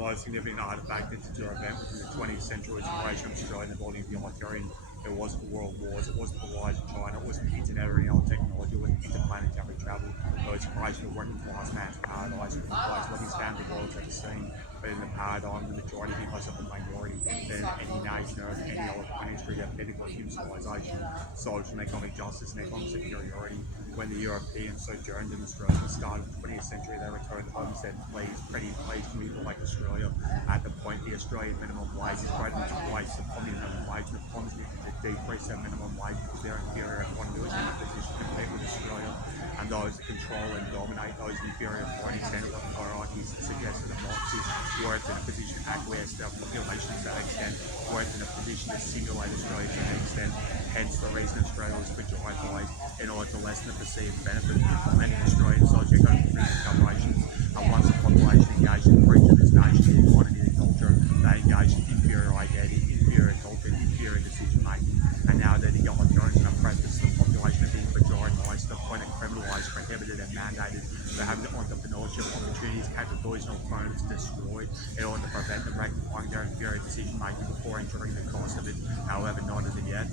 most significant artefact into the event within the 20th century was the creation of Australia and the building of the egalitarian. It wasn't world wars, it wasn't the rise of China, it wasn't internet or any other technology, it wasn't interplanetary travel. It was the creation of working class man's paradise, with the place where his family world's ever seen. But in the paradigm, the majority because of the minority, then any nation or any other country that benefit human civilization, social and economic justice and economic superiority. When the Europeans sojourned in Australia at the start of the 20th century, they returned home and said, please, please, can we be like Australia? At the point, the Australian minimum wage is threatening to replace the communist minimum wage, and the communists need to decrease their minimum wage because their inferior economy was in a position to compete with Australia. And those that control and dominate those inferior foreign extended hierarchies suggested democracy weren't in a position to acquiesce their population to that extent, weren't in a position to simulate Australia to that extent. Hence the reason Australia was prioritised in order to lessen the perceived benefit of implementing Australian socio-economic collaborations. And once the population engaged in breach of this nation, the economy, the culture, they engaged in inferior identity, inferior culture, inferior decision making. And now that the egalitarians and oppressors, the population are being prioritised to the point of criminalised, prohibited and mandated. They're having the entrepreneurship opportunities, capabilities and alternatives destroyed in order to prevent them rectifying their inferior decision making before enduring the cost of it. However, not as of yet.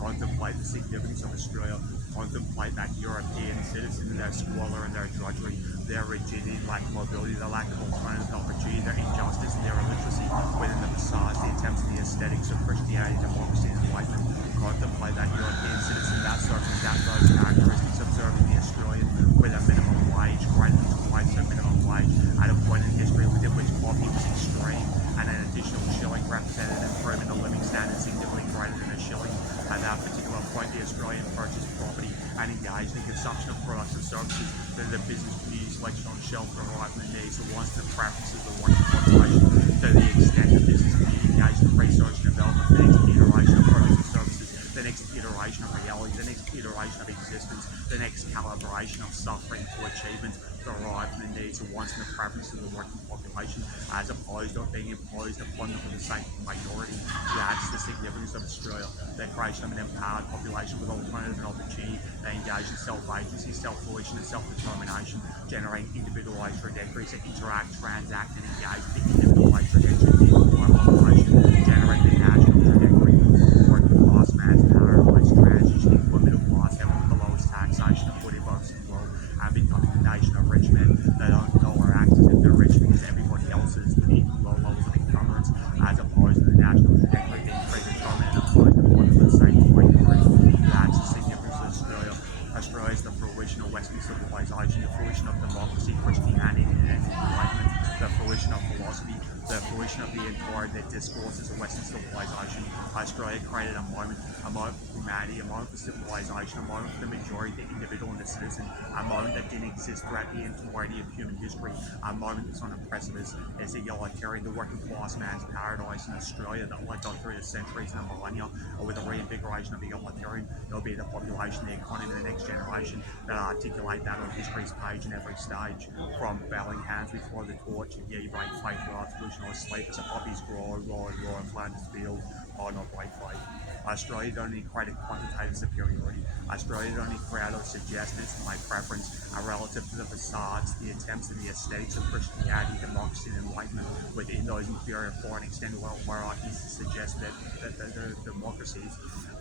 Contemplate the significance of Australia, contemplate that European citizen and their squalor and their drudgery, their rigidity, lack of mobility, their lack of alternative opportunity, their injustice and their illiteracy within the facades, the attempts and the aesthetics of Christianity, democracy and enlightenment. Contemplate that European citizen, that circumstance, those characteristics observing the Australian with a minimum wage, greater than twice the minimum wage, at a point in history within which poverty was extreme, and an additional shilling represented an improvement in living standards significantly greater than a shilling. At that particular point, the Australian purchased property and engaged in consumption of products and services that the business community selection on the shelf for arriving the needs, the wants and the preferences of the working population. To the extent the business community engaged in research and development, the next iteration of products and services, the next iteration of reality, the next iteration of existence, the next calibration of suffering to achievement, to arrive at the needs, the wants and the preferences of the working population, as opposed to being imposed upon them for the sake of the minority. That's the significance of Australia. The creation of an empowered population with alternative and opportunity. They engage in self-agency, self-volition and self-determination, generating individualised trajectories that interact, transact and engage with the individualised trajectory of the entire population, generating the national trajectory of working class man's paradise, transitioning to a middle class heaven with the lowest taxation of 40 bucks in the world, and becoming a nation of rich men that don't know or act as if they're rich because everybody else is with equal low levels of encumbrance, as opposed to the national trajectory being predetermined and opposed to one for the sake of minority. That's the significance of Australia. Australia is the fruition of Western civilization, the fruition of democracy, Christianity and enlightenment, the fruition of philosophy, the fruition of the entire discourses of Western civilization. Australia created a moment for humanity, a moment for civilization, a moment for the majority, the individual and the citizen, a moment that didn't exist throughout the entirety of human history, a moment that's on a precipice. It's the egalitarian, the working class man's paradise in Australia that will go through the centuries and the millennia, or with the reinvigoration of the egalitarian, it'll be the population, the economy, the next generation that articulate that on history's page in every stage. From bowing hands, we throw the torch, and ye break faith for our solution or sleep as the poppies grow, roar, and Flanders field, not break faith. Australia don't need create a quantitative superiority. Australia don't need create or suggest it's my preference relative to the facades, the attempts and the aesthetics of Christianity, democracy and enlightenment within those inferior foreign extended world hierarchies to suggest that the democracies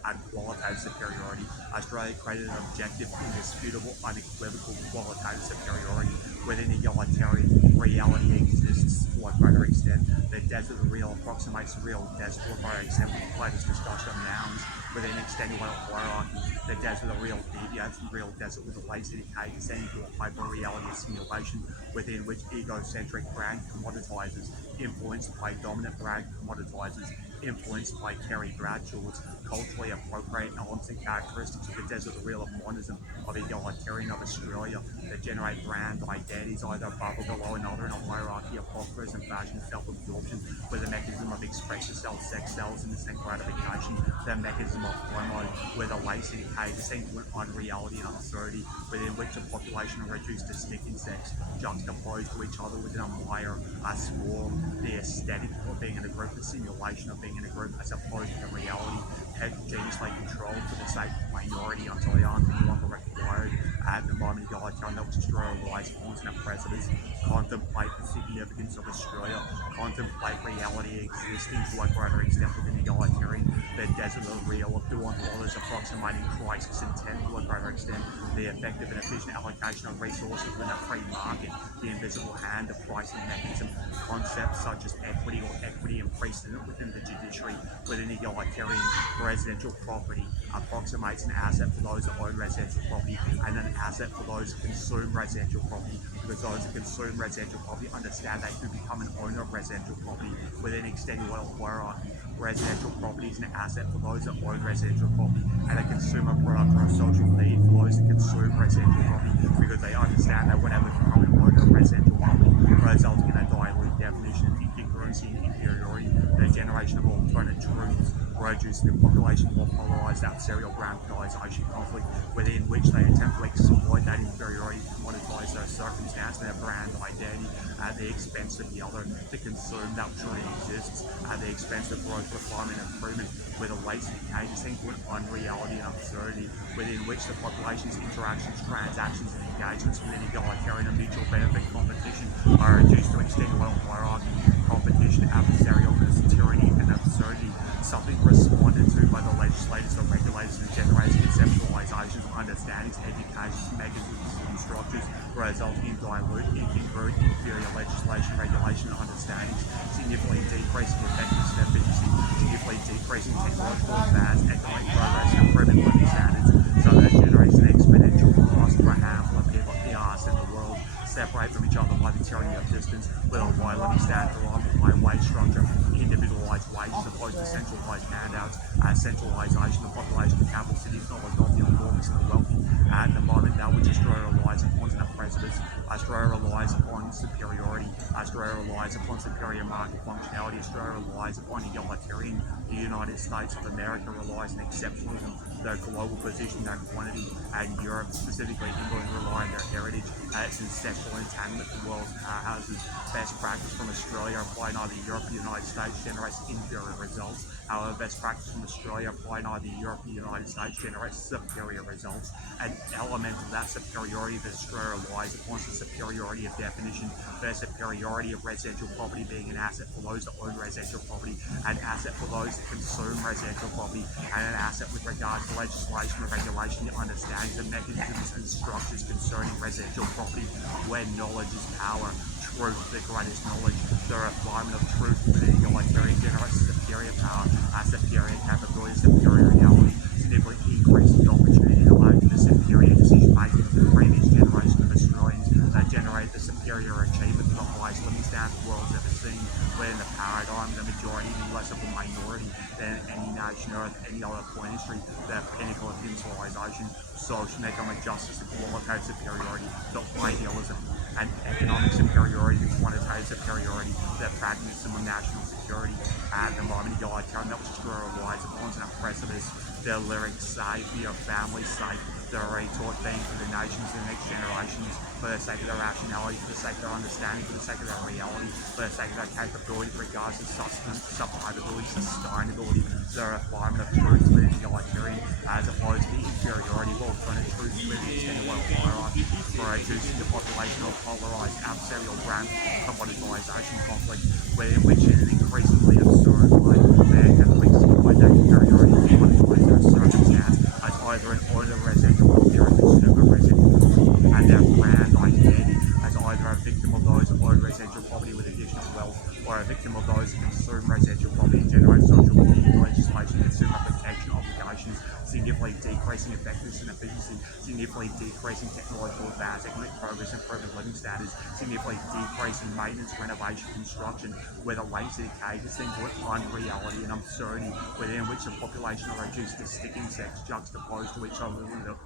had qualitative superiority. Australia created an objective, indisputable, unequivocal qualitative superiority within egalitarian reality exists to a greater extent. The desert of the real approximates the real desert to a greater extent with the latest discussion of nouns within extended hierarchy. The desert of the real deviates from real desert with the lazy decay descending to a hyper-reality of simulation within which egocentric brand commoditizes, influenced by dominant brand commoditizes, influenced by Kerry Bradshaw's culturally appropriate elements and characteristics of the desert of the real of monism of egalitarian of Australia that generate brand identities either above or below another in a hierarchy of offers and fashion self-absorption with a mechanism of express yourself, sex cells, and instant gratification, the mechanism of hormone where the lazy decay descends to an unreality and absurdity within which the population are reduced to stick insects juxtaposed to each other within a mire, a swarm, the aesthetic of being in a group, the simulation of being in a group as opposed to the reality, heterogeneously controlled for the sake of minority until they aren't any longer required at the environment egalitarian that which Australia relies upon and preserves, contemplate the significance of Australia, contemplate reality existing to a greater extent within egalitarian, the desert of the real of do unto others, approximating crisis intent to a greater extent, the effective and efficient allocation of resources within a free market, the invisible hand of pricing mechanism, concepts such as equity or equity and precedent within the judiciary, within egalitarian residential property approximates an asset for those that own residential property and an asset for those who consume residential property, because those who consume residential property understand they could become an owner of residential property within extended wealth hierarchy. Residential property is an asset for those that own residential property and a consumer product or a social need for those that consume residential property, because they understand that whenever they become an owner of residential property, results in a dilute definition of incongruency and inferiority, the generation of alternate truths, reducing the population more polarised adversarial ground-polarisation conflict within which they attempt to exploit that inferiority to commoditise their circumstance and their brand identity at the expense of the other, to consume that which already exists at the expense of growth, refinement and improvement, with a latent agency to an unreality and absurdity within which the population's interactions, transactions and engagements within egalitarian and mutual benefit competition are reduced to extended wealth hierarchy, competition, adversarialness, tyranny and absurdity, something responded to by the legislators, the regulators and generators conceptualizations, understandings, educations, mechanisms and structures, resulting in dilute, incongruent, inferior legislation, regulation and understandings, significantly decreasing effectiveness and efficiency, significantly decreasing technological advance, economic progress and improvement living standards, so that generates an exponential cost for a handful of people at the arse in the world, separate from each other by the tyranny of distance, with a high living standard derived from high wage structure, individualised wages opposed to centralised handouts, centralisation of population in capital cities, knowledge of the enormous and the wealthy. At the moment, that which Australia relies upon is precedence. Australia relies upon superiority. Australia relies upon superior market functionality. Australia relies upon egalitarian. The United States of America relies on exceptionalism, their global position, their quantity, and Europe, specifically England, rely on their heritage, its ancestral entanglement with the world's powerhouses. Best practice from Australia applied in either Europe or the United States generates inferior results. However, best practice from Australia applied in either Europe or the United States generates superior results. An element of that superiority that Australia relies upon is the superiority of definition, the superiority of residential property being an asset for those that own residential property, an asset for those that consume residential property, and an asset with regard to legislation and regulation, the understandings of mechanisms and structures concerning residential property, where knowledge is power, truth the greatest knowledge, the refinement of truth within egalitarian generates superior power, superior capability, superior reality, significantly increasing the opportunity to learn the superior decision making of the previous generation of Australians that generate the superior achievement of the highest living standard the world's ever seen, where in the paradigm the majority being less of a minority than any nation or any other point in history, the pinnacle of civilization, social and economic justice and qualitative superiority, the idealism and economic superiority, the quantitative superiority, the pragmatism of national security, and the moment egalitarian that which Australia relies upon and precipice, the lyrics say for your family's sake, the retort being for the nations and the next generations, for the sake of their rationality, for the sake of their understanding, for the sake of their reality, for the sake of their capability with regards to sustenance, survivability, sustainability, the refinement of truth within egalitarian, as opposed to the inferiority of alternate truths within the extended wealth hierarchy, for reducing the population of polarised adversarial ground commoditisation conflict, within which in an increasingly absurd way, man can exploit that inferiority to commoditise their circumstance as either an owner residential property or a consumer residential property, and their brand identity as either a victim of those who own residential property with additional wealth, or a victim of those who consume residential property and generate social legislation, consumer protection obligations, significantly decreasing effectiveness and efficiency, significantly decreasing technological advance, economic progress, improvement living standards, significantly decreasing maintenance, renovation, construction, where the latency decay is into an unreality and absurdity, within which the population are reduced to stick insects juxtaposed to each other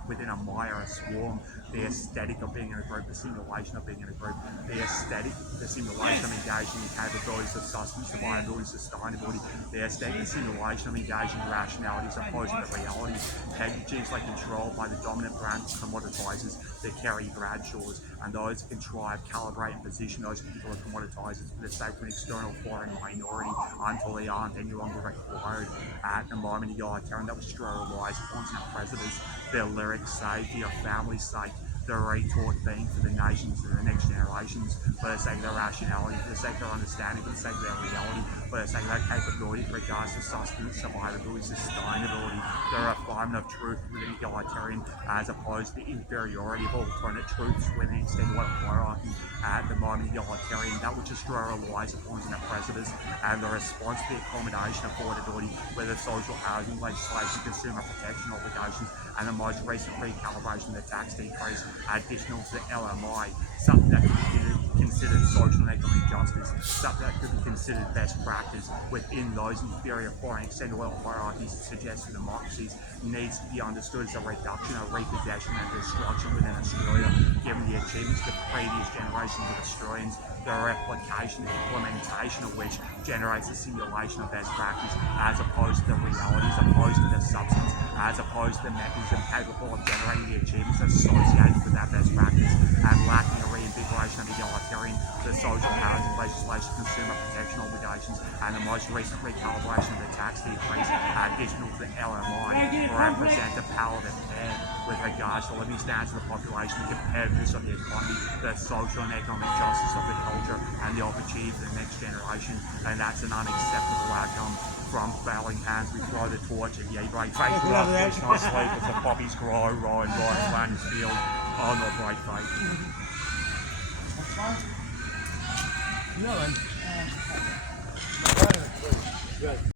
within a mire, a swarm, the aesthetic of being in a group, the simulation of being in a group, the aesthetic, the simulation of engaging in capabilities of sustenance, survivability, sustainability, the aesthetic, the simulation of engaging rationality as opposed to the reality, packages like controlled by the dominant brand commoditizers, the Kerry Bradshaws, and those who contrive, calibrate and position those particular commoditizers for the sake of an external foreign minority until they aren't any longer required. At the moment, egalitarian that was Australia relies upon and presidents, their lyrics say for your family's sake, the retort being for the nations and the next generations, for the sake of their rationality, for the sake of their understanding, for the sake of their reality, for the sake of their capability with regards to sustenance, survivability, sustainability, the refinement of truth within egalitarian as opposed to the inferiority of alternate truths within the extended hierarchy. At the moment, egalitarian, that which Australia relies upon in the precipice, and the response to the accommodation, affordability, whether social housing legislation, consumer protection obligations, and the most recent recalibration of the tax decrease, additional to the LMI, something that could be considered social and economic justice, something that could be considered best practice within those inferior foreign extended hierarchies suggested democracies, needs to be understood as a reduction, a repossession, and destruction within Australia, given the achievements of the previous generations of Australians, the replication and implementation of which generates a simulation of best practice as opposed to the reality, as opposed to the substance, as opposed to the mechanism capable of generating the achievements associated with that best practice, and lacking a reinvigoration of egalitarian, the social housing legislation, consumer protection obligations, and the most recent recalibration of the tax decrease, additional to the LMI, represent the power of impaired with regards to living standards of the population, the competitiveness of the economy, the social and economic justice of the culture, and the opportunity for the next generation. And that's an unacceptable outcome. From failing hands, we throw the torch at ye break faith. We love fish, not sleep as the poppies grow, ride, land is field. Oh, not break faith. No, man.